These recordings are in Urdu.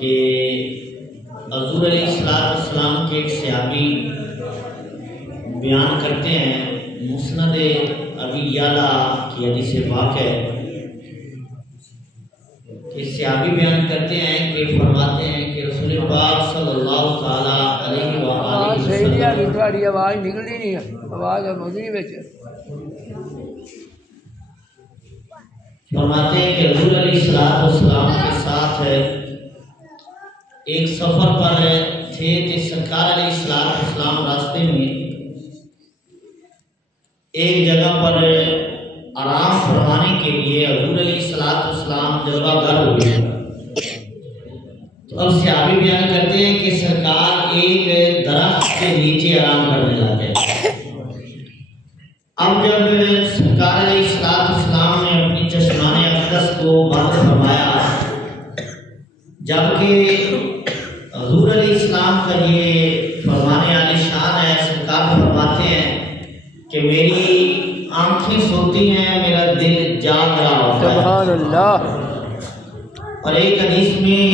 کہ حضور علیہ السلام کے ایک صحابی بیان کرتے ہیں، مسند ابی یعلا کی حدیث پاک ہے کہ صحابی بیان کرتے ہیں کہ فرماتے ہیں کہ رسول پاک صلی اللہ تعالی علیہ وآلہ وسلم تھوڑی آواز نکلنی نہیں ہے، آواز مدنی وچ فرماتے ہیں کہ حضور علیہ السلام کے ساتھ ایک سفر پر تھے کہ سرکار علیہ السلام راستے میں ایک جگہ پر آرام فرمانے کے لیے حضور علیہ السلام جلوہ گر ہوئے۔ تو اب صحابی بیان کرتے ہیں کہ سرکار ایک درخت کے نیچے آرام کرنے لگے۔ اب جب سرکار علیہ السلام نے اپنی چشمان اقدس کو بند فرمایا، جبکہ حضور علیہ السلام کا یہ فرمانے عالی شان ہے، سرکار فرماتے ہیں کہ میری آنکھیں سوتی ہیں، میرا دل جاگ رہا ہوتا ہے۔ سبحان اللہ۔ اور ایک حدیث میں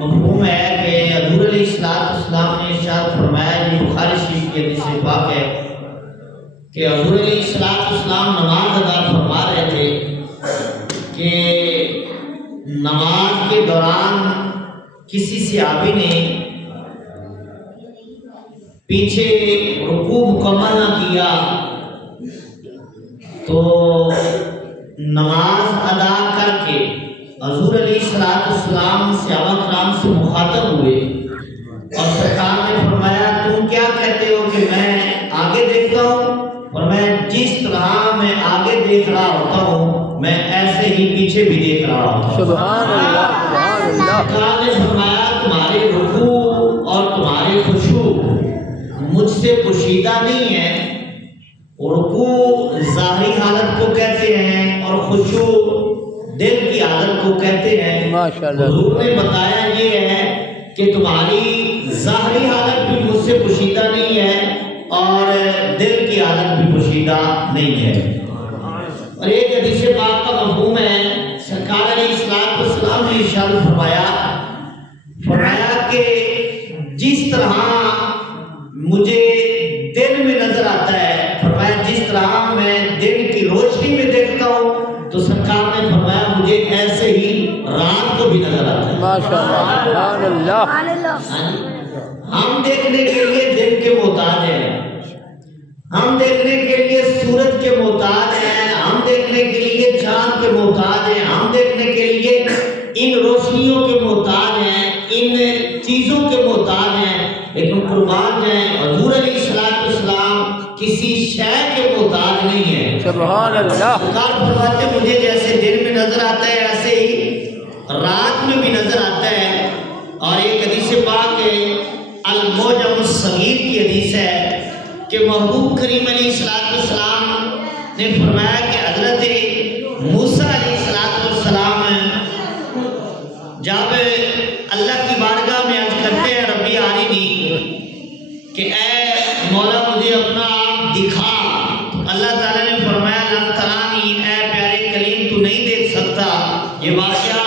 مفہوم ہے کہ حضور علیہ السلام نے ارشاد فرمایا، یہ بخاری شریف کی حدیث پاک ہے کہ حضور علیہ السلام نماز ادا فرما رہے تھے کہ نماز کے دوران کسی صحابی نے پیچھے رکوع مکمل نہ کیا تو نماز ادا کر کے حضور علیہ السلام صحابہ کرام سے مخاطب ہوئے اور سرکار نے فرمایا تم کیا کہتے ہو کہ میں آگے دیکھتا ہوں، اور میں جس طرح میں آگے دیکھ رہا ہوتا ہوں میں ایسے ہی پیچھے بھی دیکھ رہا ہوتا ہوں۔ سبحان اللہ، سبحان اللہ۔ سرکار نے فرمایا تمہارے رکوع اور تمہارے خشوع مجھ سے پوشیدہ نہیں ہے۔ رکوع ظاہری حالت کو کہتے ہیں اور خشوع دل کی حالت کو کہتے ہیں۔ ماشاءاللہ۔ حضور نے بتایا یہ ہے کہ تمہاری ظاہری حالت بھی مجھ سے پوشیدہ نہیں ہے اور دل کی حالت بھی پوشیدہ نہیں ہے۔ اور ایک حدیث پاک کا مفہوم ہے، سرکار علیہ السلام نے ارشاد فرمایا کہ جس طرح مجھے دن میں نظر آتا ہے، فرمایا جس طرح میں دن کی روشنی میں دیکھتا ہوں تو سرکار نے فرمایا مجھے ایسے ہی رات کو بھی نظر آتا ہے۔ ماشاءاللہ، سبحان اللہ۔ ہم دیکھنے کے لیے دن کے محتاج ہیں، ہم دیکھنے کے لیے سورج کے محتاج ہیں، ہم دیکھنے کے لیے چاند کے محتاج ہیں، ہم دیکھنے کے لیے ان روشنیوں کے محتاج ہیں، ان چیزوں کے محتاج ہیں، لیکن قربان جائیں حضور علیہ السلام کسی شے کے محتاج نہیں ہے۔ سبحان اللہ۔ سرکار فرماتے مجھے جیسے دن میں نظر آتا ہے ایسے ہی رات میں بھی نظر آتا ہے۔ اور ایک حدیث پاک المعجم الصغیر کی حدیث ہے کہ محبوب کریم علیہ السلام نے فرمایا کہ حضرت موسیٰ علیہ السلام جب اللہ کی بارگاہ میں عرض کرتے ہیں ربی آرینی کہ اے مولا مجھے اپنا آپ دکھا، اللہ تعالیٰ نے فرمایا لن ترانی، اے پیارے کلیم تو نہیں دیکھ سکتا۔ یہ واقعہ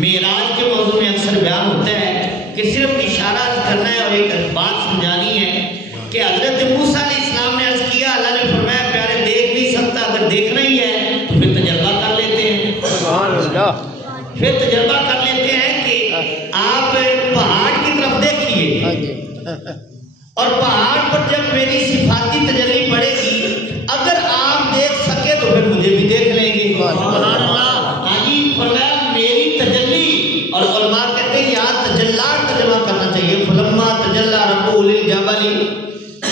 معراج کے موضوع میں اکثر بیان ہوتا ہے کہ صرف اشارہ کرنا ہے اور ایک بات سمجھانی ہے کہ حضرت موسیٰ علیہ السلام نے عرض کیا، اللہ نے فرمایا پیارے دیکھ نہیں سکتا، اگر دیکھنا ہی ہے تو پھر تجربہ کر لیتے ہیں۔ سبحان اللہ۔ پھر تجربہ کر لیتے ہیں کہ آپ پہاڑ کی طرف دیکھیے اور پہاڑ پر جب میری صفاتی تجلی پڑے گی اگر آپ دیکھ سکے تو پھر مجھے بھی دیکھ لیں گے۔ سبحان اللہ۔ آجی فرمایا میری تجلی، اور علماء کہتے ہیں یہاں تجلی ترجمہ کرنا چاہیے، فلما تجلی ربہ للجبل،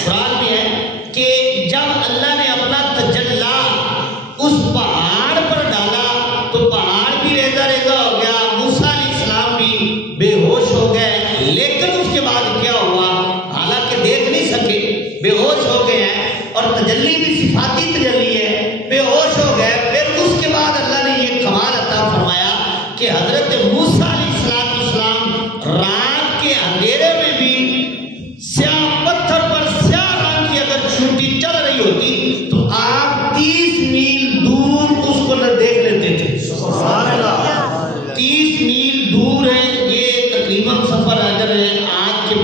قرآن میں ہے کہ جب اللہ نے اپنا تجلی اس پہاڑ پر ڈالا تو پہاڑ بھی ریزہ ریزہ ہو گیا، موسیٰ علیہ السلام بھی بے ہوش ہو گئے، لیکن اس کے بعد کیا ہوا، حالانکہ دیکھ نہیں سکے، بے ہوش ہو گئے ہیں، اور تجلی بھی صفاتی تجلی ہے، بے ہوش ہو گئے۔ پھر اس کے بعد اللہ نے یہ کمال عطا فرمایا کہ حضرت موسیٰ علیہ السلام رات کے اندھیرے میں بھی سیاہ پتھر پر سیاہ رنگ کی اگر چونٹی چل رہی ہوتی تو آپ 30 میل دور اس کو نہ دیکھ لیتے تھے۔ 30 میل دور ہے، یہ تقریباً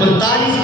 45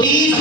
30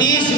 30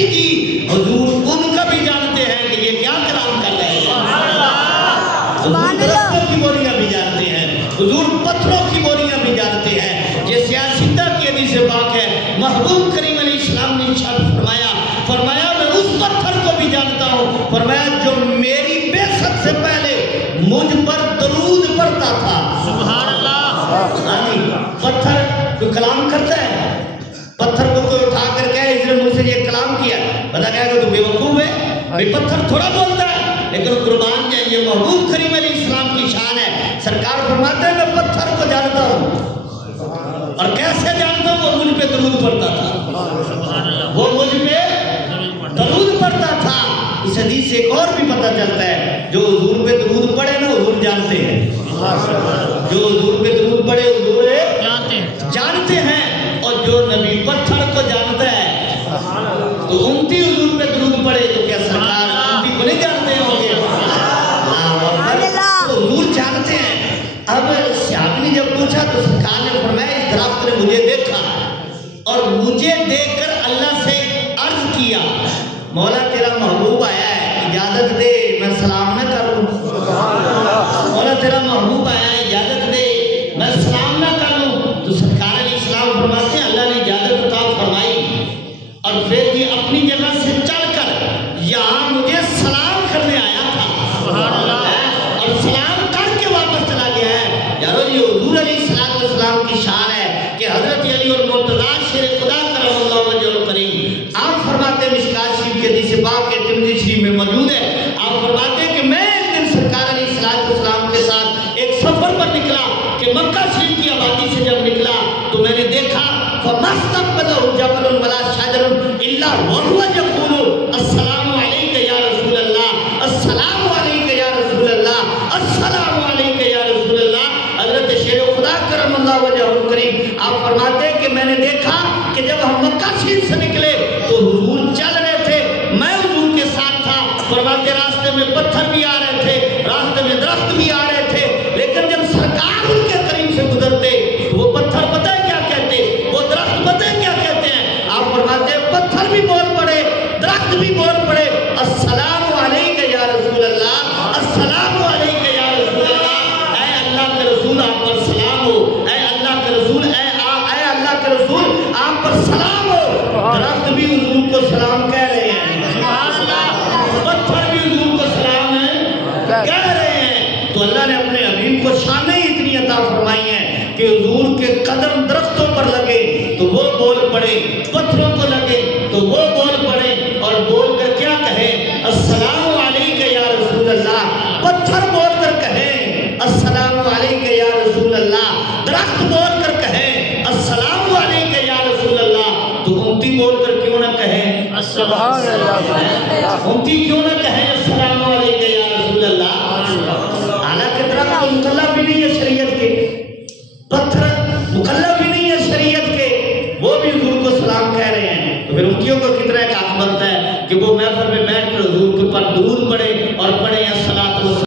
نہیں جی، حضور ان کا بھی جانتے ہیں کہ یہ کیا کلام کر رہے ہیں۔ حضور درختوں کی بولیاں بھی جانتے ہیں، حضور پتھروں کی بولیاں بھی جانتے ہیں۔ یہ سیاستہ کی حدیث پاک ہے، محبوب کریم علیہ السلام نے ارشاد فرمایا میں اس پتھر کو بھی جانتا ہوں، فرمایا جو میری بعثت سے پہلے مجھ پر درود پڑھتا تھا۔ سبحان اللہ۔ پتھر جو کلام کرتا ہے، پتھر کو کوئی اٹھا کر کہے اس نے مجھ سے یہ کلام کیا، بتا کہے گا تو بے وقوف ہے، بھئی پتھر تھوڑا بولتا ہے، لیکن قربان جائے یہ محبوب کریم علیہ السلام کی شان ہے۔ سرکار فرماتے ہیں میں پتھر کو جانتا ہوں، اور کیسے جانتا ہوں؟ وہ مجھ پہ درود پڑھتا تھا، وہ مجھ پہ درود پڑھتا تھا۔ اس حدیث سے ایک اور بھی پتہ چلتا ہے، جو حضور پہ درود پڑھے نا حضور جانتے ہیں، جو حضور پہ درود پڑھے حضور جانتے ہیں، اور جو نبی پتھر کو جانتا ہے تو امتی حضور پہ درود پڑھے تو کیا سرکار امتی کو نہیں جانتے ہوں گے؟ تو حضور جانتے ہیں۔ اب صحابی نے جب پوچھا تو سرکار نے فرمایا اس درخت نے مجھے دیکھا اور مجھے دیکھ کر اللہ سے عرض کیا مولا تیرا محبوب آیا ہے، اجازت دے میں سلام نہ کروں۔ مولا تیرا محبوب آیا ہے، اجازت دے میں سلام نہ کروں۔ تو سرکار علیہ السلام فرماتے ہیں اللہ نے اجازت عطا فرمائی، اور پھر یہ اپنی جگہ سے چل کر یہاں مجھے سلام کرنے آیا تھا، اور سلام کر کے واپس چلا گیا ہے۔ یارو یہ حضور علیہ السلام کی شان ہے کہ حضرت علی اور مرتضیٰ شیر خدا کرم اللہ وجہ الکریم آپ فرماتے ہیں، مشکات شریف کے حدیث پاک کے ترمذی شریف میں موجود ہے، آپ فرماتے ہیں کہ میں ایک دن سرکار علیہ السلام کے ساتھ ایک سفر پر نکلا کہ مکہ شریف کی آبادی سے جب نکلا تو میں نے دیکھا فَمَسْتَقْبَلَهُ جَبَلٌ وَلَا شَجَرٌ إِلَّا وَهُوَ يَقُولُ السلام علیکہ یا رسول اللہ، السلام علیکہ یا رسول اللہ، السلام علیکہ یا رسول اللہ۔ حضرت شیر خدا کرم اللہ وجہ الکریم آپ فرماتے ہیں کہ میں نے دیکھا کہ جب ہم مکہ شریف سے نکلے تو حضور چل رہے تھے، میں حضور کے ساتھ تھا۔ فرماتے راستے میں پتھر بھی آ رہے تھے، راستے میں درخت بھی آ رہے تھے، لیکن جب سرکار ان کے قریب سے گزرتے تو وہ پتھر پتہ ہے کیا کہتے، وہ درخت پتہ ہے کیا کہتے ہیں؟ آپ فرماتے ہیں پتھر بھی بول پڑے، درخت بھی بول پڑے، السلام علیکہ یا رسول اللہ، السلام علیکہ یا رسول اللہ۔ اے اللہ کے رسول آپ پر سلام ہو، اے اللہ کے رسول، اے اللہ کے رسول آپ پر سلام ہو۔ درخت بھی حضور کو سلام کہہ رہے ہیں، پتھر بھی حضور کو سلام کہہ رہے ہیں۔ تو اللہ نے اپنے حبیب کو شانیں اتنی عطا فرمائی ہیں کہ حضور کے قدم درختوں پر لگے تو وہ بول پڑے، پتھروں کو لگے تو وہ بول پڑے، اور بول کر کیا کہیں؟ السلام علیکہ یا رسول اللہ۔ پتھر بول کر کہیں السلام علیکہ یا رسول اللہ، درخت بول کر کہیں السلام علیکہ یا رسول اللہ، تو امتی بول کر کیوں نہ کہیں؟ سبحان اللہ، امتی کیوں نہ